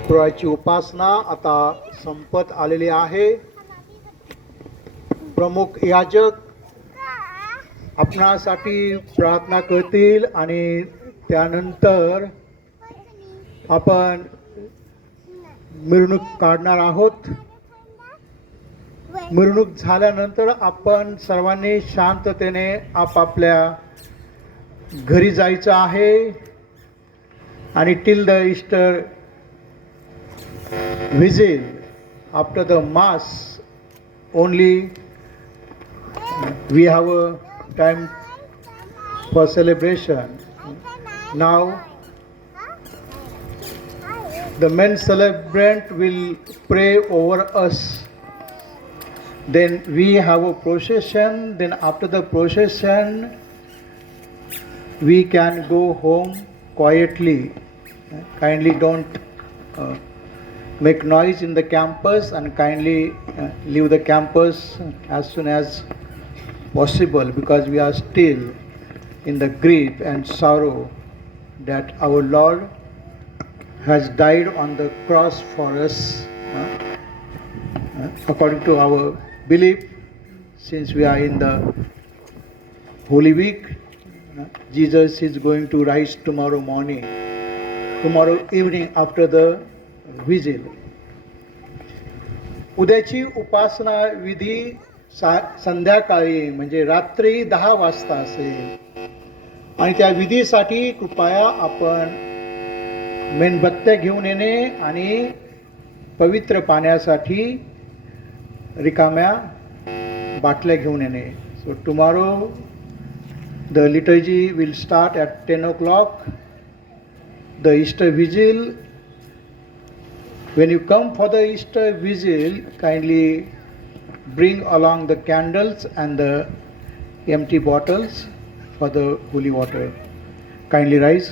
शुक्रवारची उपासना आता संपत आलेली आहे. प्रमुख याजक आपणासाठी प्रार्थना करतील आणि त्यानंतर आपण मिरवणूक काढणार आहोत. मिरवणूक झाल्यानंतर आपण सर्वांनी शांततेने आपापल्या घरी जायचं आहे आणि till the Easter vigil, after the mass only we have a time for celebration. Now the main celebrant will pray over us, then we have a procession, then after the procession we can go home quietly. Kindly don't make noise in the campus and kindly leave the campus as soon as possible, because we are still in the grief and sorrow that our Lord has died on the cross for us. According to our belief, since we are in the Holy Week, Jesus is going to rise tomorrow morning, tomorrow evening after the vigil. उद्याची उपासना विधी संध्याकाळी म्हणजे रात्री 10 वाजता असेल आणि त्या विधीसाठी कृपया आपण मेणबत्त्या घेऊन येणे आणि पवित्र पाण्यासाठी रिकाम्या बाटल्या घेऊन येणे. So tomorrow the liturgy will start at 10 o'clock. The Easter vigil. When you come for the Easter vigil, kindly bring along the candles and the empty bottles for the holy water. Kindly rise.